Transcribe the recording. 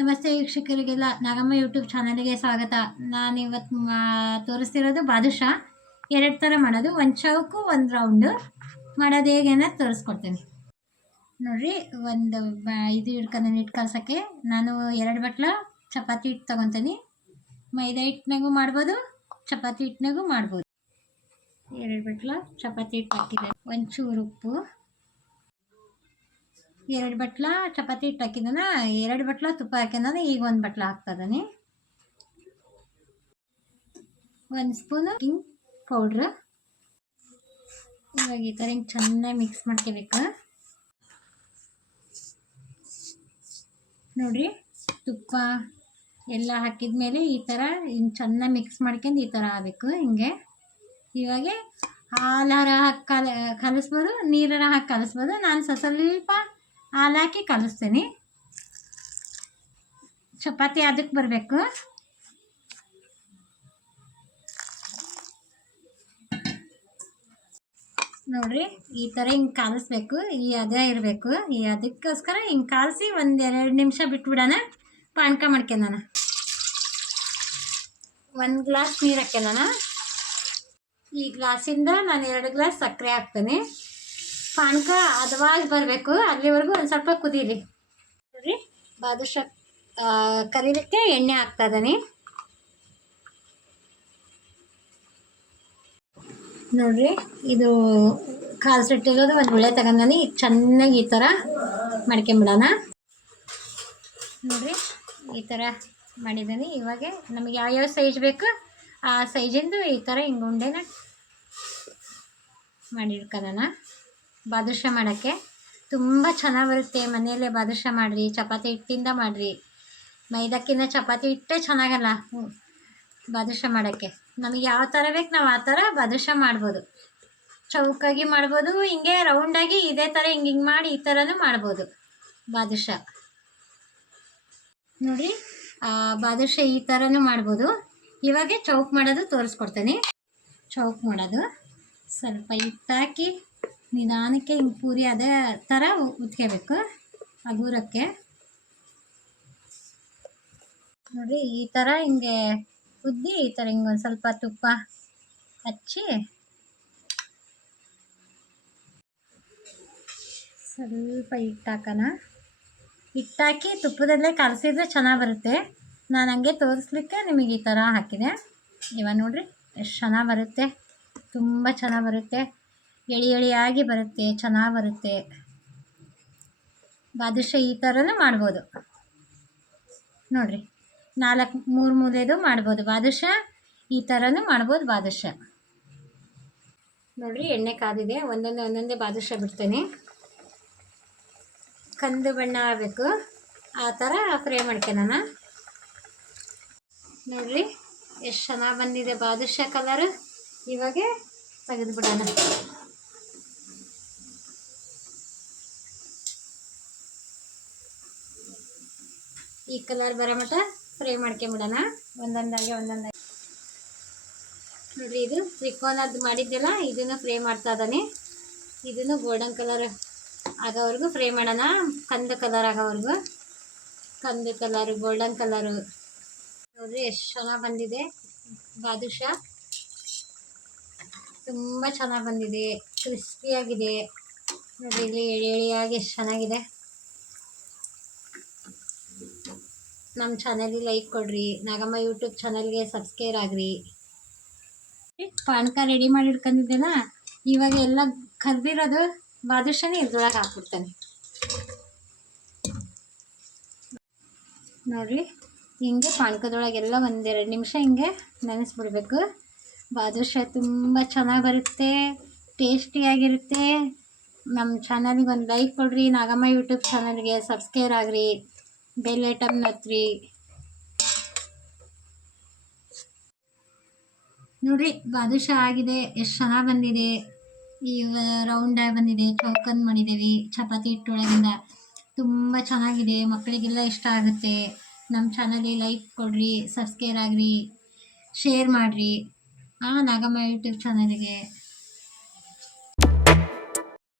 ನಮಸ್ತೆ ವೀಕ್ಷಕರಿಗೆಲ್ಲ ನಾಗಮ್ಮ ಯೂಟ್ಯೂಬ್ ಚಾನಲ್ಗೆ ಸ್ವಾಗತ. ನಾನು ಇವತ್ತು ತೋರಿಸ್ತಿರೋದು ಬಾದುಷಾ. ಎರಡು ಥರ ಮಾಡೋದು. ಒಂದು ಚೌಕು, ಒಂದು ರೌಂಡು. ಮಾಡೋದು ಹೇಗೆ ಅನ್ನೋದು ತೋರಿಸ್ಕೊಡ್ತೀನಿ. ನೋಡಿರಿ, ಒಂದು ಬ ಇದು ಹಿಡ್ಕೊಂಡು ಹಿಟ್ಟು ಕಲ್ಸೋಕ್ಕೆ. ನಾನು ಎರಡು ಬಟ್ಲ, ಚಪಾತಿ ಹಿಟ್ಟು ತೊಗೊತೀನಿ. ಮೈದಾ ಹಿಟ್ಟಿನಾಗೂ ಮಾಡ್ಬೋದು, ಚಪಾತಿ ಹಿಟ್ಟಿನಾಗೂ ಮಾಡ್ಬೋದು. ಎರಡು ಬಟ್ಲ, ಚಪಾತಿ ಹಿಟ್ಟು ಹಾಕಿದೆ ಒಂಚೂರು ಉಪ್ಪು. ಎರಡು ಬಟ್ಲ, ಚಪಾತಿ ಹಿಟ್ಟು ಹಾಕಿದ್ದಾನ ಎರಡು ಬಟ್ಲ, ತುಪ್ಪ ಹಾಕಿದ್ದಾನೆ ಈಗ ಒಂದು ಬಟ್ಲ ಹಾಕ್ತದಾನೆ ಒಂದು ಸ್ಪೂನ್ ಕಿಂಗ್ ಪೌಡ್ರ್. ಇವಾಗ ಈ ಥರ ಹಿಂಗೆ ಚೆನ್ನಾಗಿ ಮಿಕ್ಸ್ ಮಾಡ್ಕೋಬೇಕು. ನೋಡಿರಿ, ತುಪ್ಪ ಎಲ್ಲ ಹಾಕಿದ ಮೇಲೆ ಈ ಥರ ಹಿಂಗೆ ಚೆನ್ನಾಗಿ ಮಿಕ್ಸ್ ಮಾಡ್ಕೊಂಡು ಈ ಥರ ಆಗಬೇಕು ಹಿಂಗೆ. ಇವಾಗ ಹಾಲಾರ ಹಾಕಿ ಕಲ, ಕಲಿಸ್ಬೋದು, ನೀರಾರ ಹಾಕಿ ಕಲಿಸ್ಬೋದು. ನಾನು ಸ್ವಲ್ಪ ಹಾಲು ಹಾಕಿ ಕಲಿಸ್ತೀನಿ. ಚಪಾತಿ ಅದಕ್ಕೆ ಬರಬೇಕು. ನೋಡ್ರಿ, ಈ ಥರ ಹಿಂಗೆ ಕಾಲಿಸ್ಬೇಕು, ಈ ಅದ ಇರಬೇಕು. ಈ ಅದಕ್ಕೋಸ್ಕರ ಹಿಂಗೆ ಕಾಲಿಸಿ ಒಂದು ಎರಡು ನಿಮಿಷ ಬಿಟ್ಬಿಡೋಣ. ಪಾನಕ ಮಾಡ್ಕೊಂಡಣ. ಒಂದು ಗ್ಲಾಸ್ ನೀರು ಹಾಕ್ಯಣ ಈ ಗ್ಲಾಸಿಂದ ನಾನು ಎರಡು ಗ್ಲಾಸ್ ಸಕ್ಕರೆ ಹಾಕ್ತೇನೆ. ಪಾನಕ ಹದವಾಗಿ ಬರಬೇಕು. ಅಲ್ಲಿವರೆಗೂ ಒಂದು ಸ್ವಲ್ಪ ಕುದೀರಿ ನೋಡಿರಿ, ಬಾದುಷ ಕರೀಲಿಕ್ಕೆ ಎಣ್ಣೆ ಹಾಕ್ತಾ ಇದ್ದಾನೆ ನೋಡ್ರಿ, ಇದು ಕಾಲ್ಸಿಟ್ಟಿರೋದು ಒಂದು ಉಳ್ಳೆ ತಗೊಂಡಿ ಚೆನ್ನಾಗಿ ಈ ಥರ ಮಾಡ್ಕೊಂಬಿಡೋಣ. ನೋಡ್ರಿ, ಈ ಥರ ಮಾಡಿದ್ದೀನಿ. ಇವಾಗ ನಮಗೆ ಯಾವ್ಯಾವ ಸೈಜ್ ಬೇಕು, ಆ ಸೈಜಿಂದು ಈ ಥರ ಹಿಂಗೆ ಉಂಡೆನ ಬಾದುಷ ಮಾಡೋಕ್ಕೆ. ತುಂಬ ಚೆನ್ನಾಗಿ ಬರುತ್ತೆ ಮನೆಯಲ್ಲೇ ಬಾದುಷ ಮಾಡಿರಿ, ಚಪಾತಿ ಹಿಟ್ಟಿಂದ ಮಾಡಿರಿ. ಮೈದಕ್ಕಿಂತ ಚಪಾತಿ ಹಿಟ್ಟೇ ಚೆನ್ನಾಗಲ್ಲ ಬಾದುಷ ಮಾಡೋಕ್ಕೆ. ನಮಗೆ ಯಾವ ಥರ ಬೇಕು ನಾವು ಆ ಥರ ಬಾದುಷ ಮಾಡ್ಬೋದು. ಚೌಕಾಗಿ ಮಾಡ್ಬೋದು, ಹಿಂಗೆ ರೌಂಡಾಗಿ ಇದೇ ಥರ ಹಿಂಗೆ ಹಿಂಗೆ ಮಾಡಿ ಈ ಥರನೂ ಮಾಡ್ಬೋದು ಬಾದುಷ. ನೋಡಿ ಬಾದುಷ ಈ ಥರನೂ ಮಾಡ್ಬೋದು. ಇವಾಗೆ ಚೌಕ್ ಮಾಡೋದು ತೋರಿಸ್ಕೊಡ್ತೀನಿ. ಚೌಕ್ ಮಾಡೋದು. ಸ್ವಲ್ಪ ಹಿಟ್ಟಾಕಿ ನಿಧಾನಕ್ಕೆ ಹಿಂಗೆ ಪೂರಿ ಅದೇ ಥರ ಉತ್ಕೋಬೇಕು ಹಗುರಕ್ಕೆ ನೋಡಿ, ಈ ಥರ ಹಿಂಗೆ ಉದ್ದಿ, ಈ ಥರ ಹಿಂಗೆ ಒಂದು ಸ್ವಲ್ಪ ತುಪ್ಪ ಹಚ್ಚಿ. ಸ್ವಲ್ಪ ಹಿಟ್ಟಾಕೋಣ ಹಿಟ್ಟಾಕಿ ತುಪ್ಪದಲ್ಲೇ ಕಲಸಿದ್ರೆ ಚೆನ್ನಾಗಿ ಬರುತ್ತೆ. ನಾನು ಹಂಗೆ ತೋರಿಸ್ಲಿಕ್ಕೆ ನಿಮಗೆ ಈ ಥರ ಹಾಕಿದೆ. ಇವಾಗ ನೋಡಿರಿ, ಎಷ್ಟು ಚೆನ್ನಾಗಿ ಬರುತ್ತೆ. ತುಂಬ ಚೆನ್ನಾಗಿ ಬರುತ್ತೆ. ಎಳಿ ಎಳಿಯಾಗಿ ಬರುತ್ತೆ, ಚೆನ್ನಾಗಿ ಬರುತ್ತೆ. ಬಾದುಷ ಈ ಥರನೂ ಮಾಡ್ಬೋದು. ನೋಡ್ರಿ, ನಾಲ್ಕು, ಮೂರು ಮೂಲೆದು ಮಾಡ್ಬೋದು ಬಾದುಷ ಈ ಥರನೂ ಮಾಡ್ಬೋದು ಬಾದುಷ ನೋಡ್ರಿ, ಎಣ್ಣೆ ಕಾದಿದೆ, ಒಂದೊಂದೇ ಒಂದೊಂದೇ ಬಾದುಷ ಬಿಡ್ತೇನೆ. ಕಂದು ಬಣ್ಣ ಆಗಬೇಕು. ಆ ಥರ ಫ್ರೈ ನಾನು. ನೋಡ್ರಿ, ಎಷ್ಟು ಚೆನ್ನಾಗಿ ಬಂದಿದೆ ಬಾದುಷ ಕಲರ್. ಇವಾಗೆ ತೆಗೆದು ಬಿಡೋಣ ಈ ಕಲರ್ ಬರೋ ಮಟ್ಟ ಫ್ರೈ ಮಾಡ್ಕೊಂಬಿಡೋಣ. ಒಂದೊಂದಾಗೆ ಒಂದೊಂದಾಗಿ. ನೋಡಿರಿ, ಇದು ತ್ರಿಕೋನದ್ದು ಮಾಡಿದ್ದೆಲ್ಲ ಇದನ್ನು ಫ್ರೈ ಮಾಡ್ತಾ ಇದ್ದಾನೆ. ಇದನ್ನು ಗೋಲ್ಡನ್ ಕಲರ್ ಆಗೋವರೆಗೂ ಫ್ರೈ ಮಾಡೋಣ. ಕಂದು ಕಲರ್ ಆಗೋವರೆಗೂ. ಕಂದು ಕಲರ್, ಗೋಲ್ಡನ್ ಕಲರು. ನೋಡಿರಿ, ಎಷ್ಟು ಚೆನ್ನಾಗಿ ಬಂದಿದೆ. ಬಾದುಷ. ತುಂಬ ಚೆನ್ನಾಗಿ ಬಂದಿದೆ. ಕ್ರಿಸ್ಪಿಯಾಗಿದೆ ನೋಡಿರಿ, ಇಲ್ಲಿ ಎಳೆ ಎಳೆಯಾಗಿ ಎಷ್ಟು ಚೆನ್ನಾಗಿದೆ. ನಮ್ಮ ಚಾನಲಿಗೆ ಲೈಕ್ ಕೊಡ್ರಿ. ನಾಗಮ್ಮ ಯೂಟ್ಯೂಬ್ ಚಾನಲ್ಗೆ ಸಬ್ಸ್ಕ್ರೈಬ್ ಆಗ್ರಿ. ಪಾನಕ ರೆಡಿ ಮಾಡಿ ಇಟ್ಕೊಂಡಿದ್ದೇನ ಇವಾಗ ಎಲ್ಲ ಕರ್ದಿರೋದು ಬಾದುಷನೇ ಇದ್ರೊಳಗೆ ಹಾಕ್ಬಿಡ್ತಾನೆ. ನೋಡಿರಿ, ಹಿಂಗೆ ಪಾನಕದೊಳಗೆಲ್ಲ ಒಂದೆರಡು ನಿಮಿಷ ಹಿಂಗೆ ನೆನೆಸ್ಬಿಡ್ಬೇಕು. ಬಾದುಷ ತುಂಬ ಚೆನ್ನಾಗಿ ಬರುತ್ತೆ, ಟೇಸ್ಟಿಯಾಗಿರುತ್ತೆ. ನಮ್ಮ ಚಾನಲ್ಗೆ ಒಂದು ಲೈಕ್ ಕೊಡ್ರಿ, ನಾಗಮ್ಮ ಯೂಟ್ಯೂಬ್ ಚಾನಲ್ಗೆ ಸಬ್ಸ್ಕ್ರೈಬ್ ಆಗ್ರಿ. ಬೆಲ್ ಐಟಮ್ ನತ್ರಿ ನೋಡ್ರಿ, ಬಾದುಷ ಆಗಿದೆ, ಎಷ್ಟು ಚೆನ್ನಾಗಿ ಬಂದಿದೆ. ಈ ರೌಂಡಾಗಿ ಬಂದಿದೆ, ಚೌಕನ್ ಮಾಡಿದ್ದೀವಿ ಚಪಾತಿ ಹಿಟ್ಟೊಳಗಿಂದ. ತುಂಬ ಚೆನ್ನಾಗಿದೆ ಮಕ್ಕಳಿಗೆಲ್ಲ ಇಷ್ಟ ಆಗುತ್ತೆ. ನಮ್ಮ ಚಾನಲ್ಗೆ ಲೈಕ್ ಕೊಡ್ರಿ ಸಬ್ಸ್ಕ್ರೈಬ್ ಆಗ್ರಿ ಶೇರ್ ಮಾಡಿರಿ. ಹಾಂ ನಾಗಮ್ಮ ಯೂಟ್ಯೂಬ್ ಚಾನಲಿಗೆ